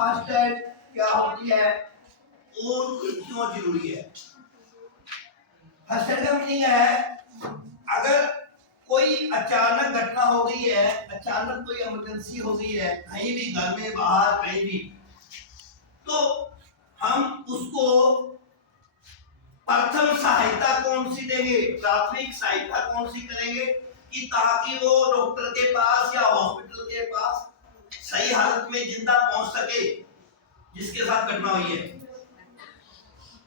First aid क्या होती है और क्यों जरूरी है। फर्स्ट एड का मीनिंग है अगर कोई अचानक घटना हो गई है, अचानक कोई इमरजेंसी हो गई है कहीं भी, घर में बाहर कहीं भी, तो हम उसको प्रथम सहायता कौन सी देंगे, प्राथमिक सहायता कौन सी करेंगे कि ताकि वो डॉक्टर के पास या हॉस्पिटल के पास सही हालत में जिंदा पहुंच सके जिसके साथ घटना हुई है।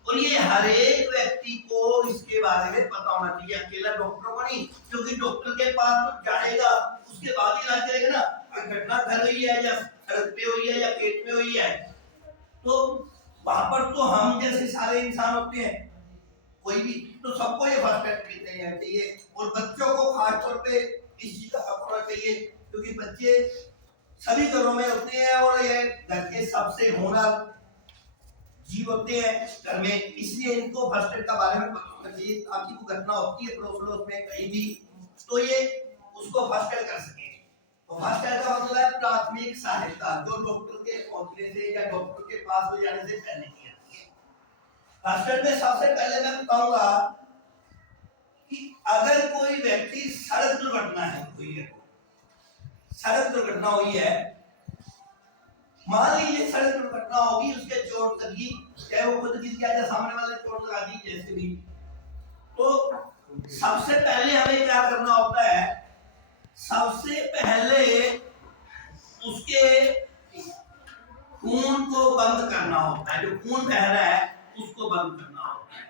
और ये हर एक व्यक्ति को इसके बारे में पता होना चाहिए, अकेला डॉक्टर को नहीं, क्योंकि डॉक्टर के पास तो जाएगा उसके बाद ही इलाज करेगा ना। घटना घर हुई है या सड़क पे हुई है या खेत में हुई है, तो वहां पर तो हम जैसे सारे इंसान होते हैं, कोई भी, तो सबको ये फर्स्ट एड देना चाहिए। और बच्चों को खासतौर पे इस चीज का पता होना चाहिए, क्योंकि बच्चे सभी घरों में होते हैं और ये घर के सबसे होनहार जीव होते हैं घर में, इसलिए इनको फर्स्ट एड का बारे में पता होना चाहिए ताकि वो घटना होती है पड़ोस पड़ोस में कहीं भी, तो ये उसको फर्स्ट एड कर सके। तो फर्स्ट एड का मतलब है प्राथमिक सहायता, जो डॉक्टर के पहुंचने से या डॉक्टर के पास ले जाने से पहले की जाती है। फर्स्ट एड में सबसे पहले मैं बताऊंगा कि अगर कोई व्यक्ति सड़क दुर्घटना है, कोई सड़क दुर्घटना हुई है, मान लीजिए सड़क दुर्घटना होगी, उसके चोट लगी, चाहे वो खुद गिर गया या सामने वाले चोट लगा दी, जैसे भी, तो सबसे पहले हमें क्या करना होता है, सबसे पहले उसके खून को बंद करना होता है, जो खून बह रहा है उसको बंद करना होता है।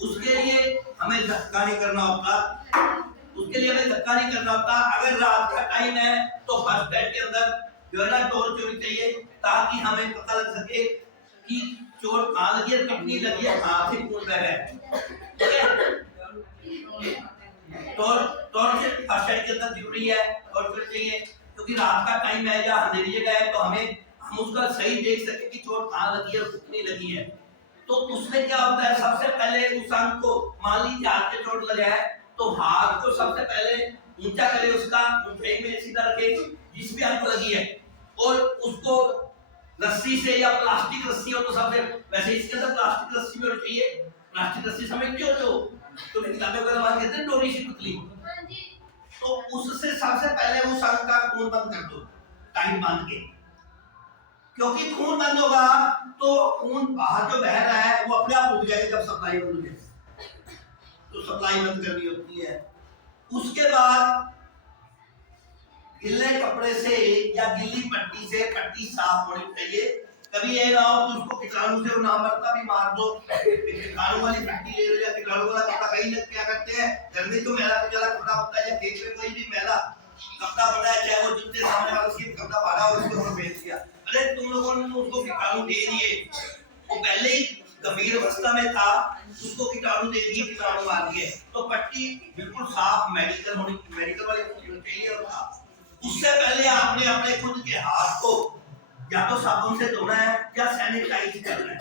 उसके लिए हमें धक्का नहीं करना होता, अगर रात का टाइम है तो फर्स्ट एड के अंदर जो है ना टॉर्च होनी चाहिए ताकि हमें पता लग सके कि चोट कहाँ लगी है, कितनी लगी है, कहाँ से खून बह रहा है। टॉर्च फर्स्ट एड के अंदर जरूरी है, टॉर्च चाहिए, क्योंकि रात का टाइम है या अंधेरी जगह है, तो हम उसका सही देख सके कि चोट कहाँ लगी है और कितनी लगी है। तो उसमें क्या होता है, सबसे पहले उस अंग को, मान लीजिए हाथ पे चोट लगा है तो हाथ को सबसे पहले ऊंचा करे, उसका ऊंचाई में सीधा रखे जिस भी अंग को लगी है, और उसको रस्सी से या प्लास्टिक रस्सी हो तो सबसे, वैसे इसके अंदर प्लास्टिक रस्सी भी होनी चाहिए, प्लास्टिक रस्सी समझते हो जो किताबें वगैरह बात कहते हैं डोरी सी पतली, तो उससे सबसे पहले उस अंग का खून बंद कर दो टाइट बांध के, क्योंकि खून बंद होगा तो खून बाहर जो बह रहा है वो अपने आप रुक जाएगा जब सप्लाई बंद हो जाए, तो सप्लाई बंद करनी होती है। उसके बाद गिले कपड़े से या गिल्ली पट्टी से पट्टी साफ होनी चाहिए, कभी ये ना हो कि उसको कीटाणु से ना मरता भी मार दो, कीटाणु वाली पट्टी ले लो या कीटाणु वाला कपड़ा। कई लोग क्या करते हैं, घर में जो मैला कुचला कपड़ा होता है या खेत में कोई भी मैला कपड़ा पड़ा है, चाहे वो जूते सामने वाले उसकी कपड़ा पड़ा और उसको उन्होंने बेच दिया, अरे तुम लोगों ने उसको कीटाणु दे दिए, वो पहले ही गंभीर अवस्था में था, उसको कीटाणु दे दिए, कीटाणु मार दिए, तो पट्टी बिल्कुल साफ मेडिकल वाली होनी चाहिए। और उससे पहले आपने अपने खुद के हाथ को या तो साबुन से धोना है या सैनिटाइज करना है।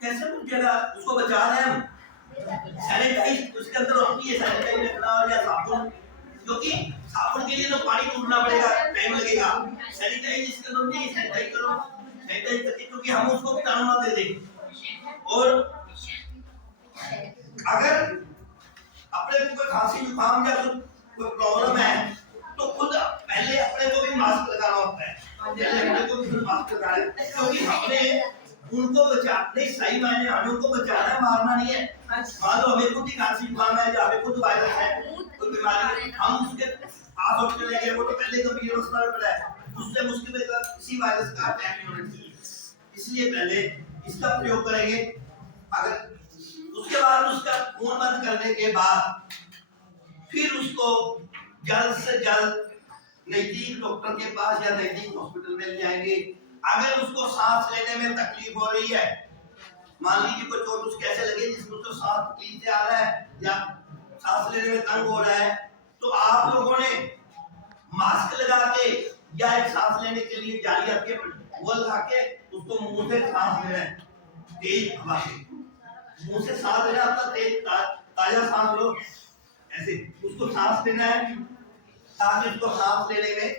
कैसे पूछेगा, उसको बचा रहे हैं हम, सैनिटाइज उसके अंदर होती है, सैनिटाइज रखना या साबुन, क्योंकि साबुन के लिए तो पानी टूटना पड़ेगा, टाइम लगेगा, सैनिटाइज इसके अंदर नहीं, सैनिटाइज करो, सैनिटाइज करके, क्योंकि हम उसको कीटाणु ना दे दें। और अगर अपने को कोई खांसी जुकाम या कोई प्रॉब्लम है तो खुद पहले अपने को भी मास्क लगाना होता है, पहले अपने को भी मास्क लगाना है, क्योंकि हमने उनको बचाने, सही मायने हमें उनको बचाना है, मारना नहीं है। मान लो हमें खुद ही खांसी जुकाम है, हमें खुद वायरस है, कोई बीमारी है, हम उसके पास हॉस्पिटल ले गए, वो तो पहले गंभीर अवस्था में पड़ा है, उससे मुश्किल में किसी वायरस का अटैक नहीं होना चाहिए, इसलिए पहले इसका प्रयोग करेंगे। अगर उसके बाद उसका खून बंद करने के बाद फिर उसको जल्द से जल्द नजदीक डॉक्टर के पास या नजदीक हॉस्पिटल में ले जाएंगे। अगर उसको सांस लेने में तकलीफ हो रही है, मान लीजिए कोई चोट उसके ऐसे लगे जिसमें उसको सांस तकलीफ से आ रहा है या सांस लेने में तंग हो रहा है, तो आप लोगों ने मास्क लगा के या एक सांस लेने के लिए जाली आपके वो लगा के उसको मुंह से सांस लेना है, तेज हवा से मुंह से सांस लेना, अपना तेज ताजा सांस लो, ऐसे उसको सांस लेना है ताकि उसको सांस लेने में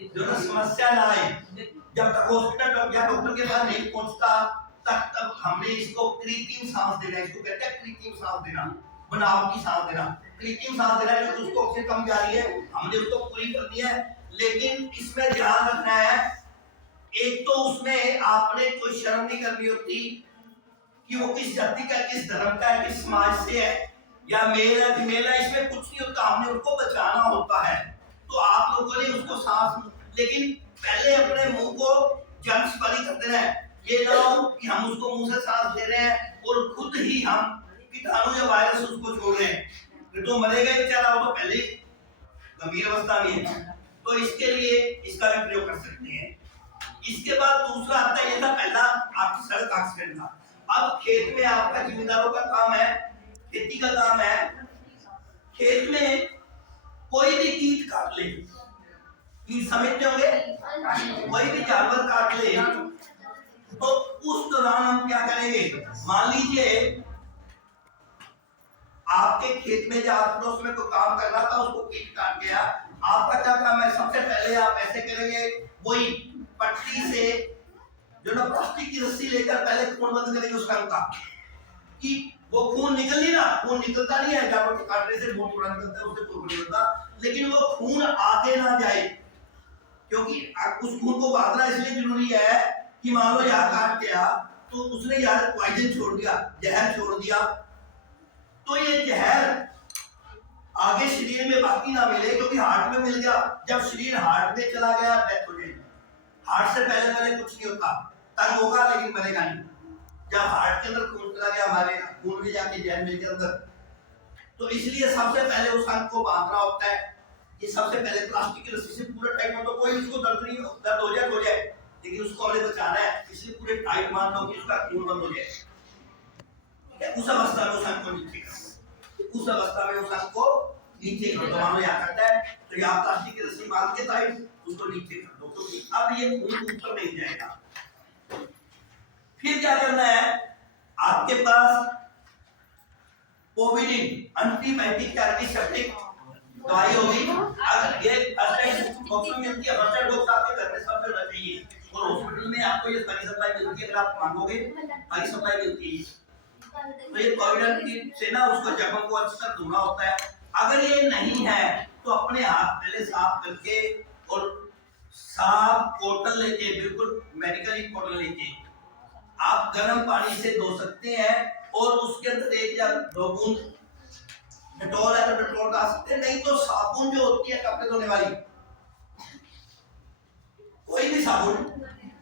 जो ना समस्या ना आए, जब तक हॉस्पिटल या डॉक्टर के पास नहीं पहुंचता तब हमने इसको कृत्रिम सांस देना, इसको कहते हैं कृत्रिम सांस देना, बनावटी सांस देना। कृत्रिम सांस देना क्योंकि उसको ऑक्सीजन कम जा रही है, हमने उसको पूरी करनी है। लेकिन इसमें ध्यान रखना है, एक तो उसमें आपने कोई शर्म नहीं करनी होती कि वो किस जाति का, किस धर्म का है, किस समाज से है, या मेल है फीमेल है, इसमें कुछ नहीं होता। हमने उसको बचाना होता है। तो आप लोगों ने उसको सांस, लेकिन पहले अपने मुंह को जर्म्स वाली कर देना है। ये ना हो कि हम उसको मुंह से सांस ले रहे हैं और खुद ही हम कीटाणु या वायरस उसको छोड़ रहे हैं, फिर तो मरेगा बेचारा, वो तो पहले गंभीर अवस्था में है। तो इसके लिए इसका भी प्रयोग कर सकते हैं। इसके बाद दूसरा आता है, ये था पहला आपकी सड़क एक्सीडेंट था। अब खेत में आपका जिम्मेदारों का काम है, खेती का काम है, खेत में कोई भी कीट काट ले, कीट समझते होंगे, कोई भी जानवर काट ले, तो उस दौरान हम क्या करेंगे? मान लीजिए आपके खेत में या आस-पड़ोस में कोई काम कर रहा था, उसको कीट काट गया, आपका क्या काम है? सबसे पहले आप ऐसे करेंगे, वही पट्टी से जो ना प्लास्टिक की रस्सी लेकर पहले खून बंद करेंगे उस काम का, कि वो खून निकल नहीं रहा, खून निकलता नहीं है, जानवर के काटने से बहुत थोड़ा निकलता है, उससे खून निकलता, लेकिन वो खून आगे ना जाए, क्योंकि उस खून को बहाना इसलिए जरूरी है कि मान लो यहाँ काट गया तो उसने यार पॉइजन छोड़ दिया, जहर छोड़ दिया, तो ये जहर आगे शरीर में बाकी ना मिले, क्योंकि हार्ट में मिल गया, जब शरीर हार्ट में चला गया डेथ हो जाएगी। हार्ट से पहले कुछ नहीं होता, तंग होगा लेकिन मरेगा नहीं। जब हार्ट के अंदर खून चला गया, हमारे खून में जाके जहर मिल गया अंदर, तो इसलिए सबसे पहले उस अंग को बांधना होता है। ये सबसे पहले प्लास्टिक की रस्सी से पूरा टाइट हो, तो कोई उसको दर्द नहीं हो, दर्द हो जाए, लेकिन उसको हमें बचाना है, इसलिए पूरे टाइट बांध लो कि उसका खून बंद हो जाए। उस अवस्था में उस अंग को नीचे कर, उस अवस्था में उस अंग को नीचे कर दो। मान लो यहाँ करता है तो यहाँ प्लास्टिक की रस्सी बांध के टाइट उसको नीचे कर दो, तो अब ये खून ऊपर नहीं जाएगा। फिर क्या करना है? आपके पास पोविडिन एंटीबायोटिक या एंटीसेप्टिक दवाई होगी। अगर ये डॉक्टर मिलती है, फर्स्ट एड बॉक्स आपके घर में सब होना चाहिए, और हॉस्पिटल में आपको ये सारी सप्लाई मिलती है, अगर आप मांगोगे सारी सप्लाई मिलती है। तो ये पोविडिन की से ना उसको जख्म को अच्छी तरह धोना होता है। अगर ये नहीं है तो अपने हाथ पहले साफ करके और साफ कॉटन लेके, बिल्कुल मेडिकल कॉटन लेके आप गर्म पानी से धो सकते हैं, और उसके अंदर 1 या 2 बूंद डेटॉल है तो डेटॉल डाल सकते हैं, नहीं तो साबुन जो होती है कपड़े धोने वाली, कोई भी साबुन,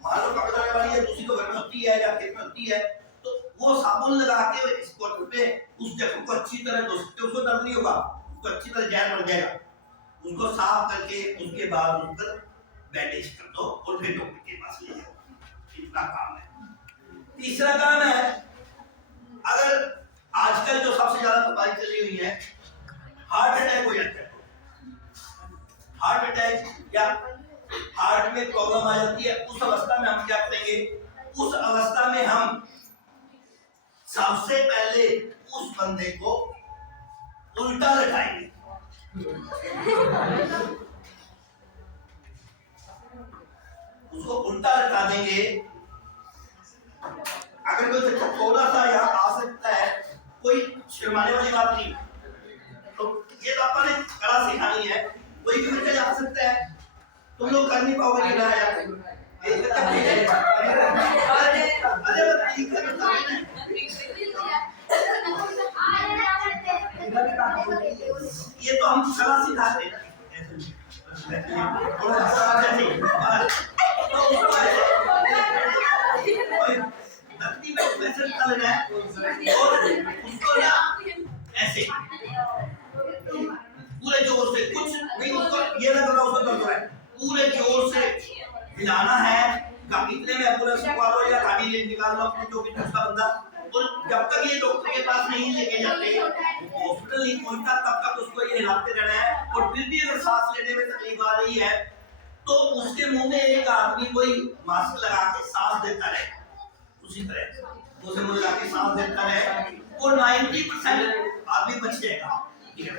मान लो कपड़े धोने वाली है, दूसरी तो घर में होती है या खेत में होती है, तो वो साबुन लगा के इस कॉटन पे उस जख्म को अच्छी तरह धो सकते हैं। उसको दर्द नहीं होगा, उसको अच्छी तरह जहर बन जाएगा, उसको साफ करके उसके बाद उस पर बैंडेज कर दो और फिर डॉक्टर के पास ले जाओ। इतना काम है। तीसरा काम है, अगर आजकल जो सबसे ज्यादा बीमारी चली हुई है, हार्ट अटैक हो जाता है, हार्ट अटैक या हार्ट में प्रॉब्लम आ जाती है, उस अवस्था में हम क्या करेंगे? उस अवस्था में हम सबसे पहले उस बंदे को उल्टा लटाएंगे। उसको उल्टा लटा देंगे। अगर कोई बच्चा थोड़ा सा यहाँ आ सकता है, कोई शर्माने वाली बात नहीं, तो ये तो अपन ने कला सिखानी है। कोई भी बच्चा आ सकता है, तुम लोग कर नहीं पाओगे कि ना यार, एक बच्चा ये तो हम कला सिखाते हैं धरती में वैसे लेना है और उसको ना ऐसे पूरे जोर से, कुछ नहीं उसको ये ना करना उसको दर्द हो रहा है, पूरे जोर से हिलाना है। इतने में एम्बुलेंस बुला लो या गाड़ी ले निकाल लो अपने जो भी दूसरा बंदा, और जब तक ये डॉक्टर के पास नहीं लेके जाते, हॉस्पिटल नहीं पहुंचता, तब तक उसको ये हिलाते रहना है। और फिर भी अगर सांस लेने में तकलीफ आ रही है तो उसके मुंह में एक आदमी कोई मास्क लगा के सांस देता रहे, उसी तरह उसे मुंह लगा के सांस देता रहे, वो 90% आदमी बच जाएगा। ठीक है,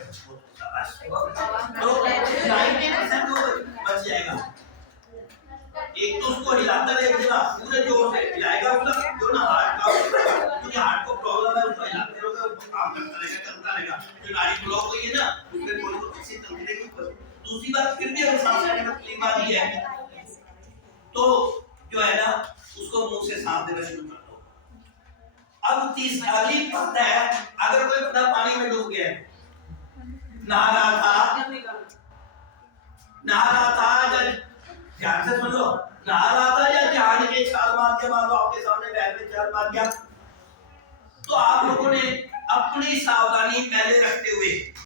तो 90% वो बच जाएगा। चलता रहेगा। जो नाड़ी ब्लॉक हुई है ना उसमें कोई तो किसी तंत्रे की दूसरी बात फिर भी अगर सांस लेने में तकलीफ आ रही है तो जो है ना उसको मुंह से सांस देना शुरू कर दो। अब अगली बात है, अगर कोई बंदा पानी में डूब गया नहा रहा था या ध्यान से सुन लो, नहा रहा था या ध्यान के छाल मार के मान लो आपके सामने बैठ में छाल मार गया, तो आप लोगों ने अपनी सावधानी पहले रखते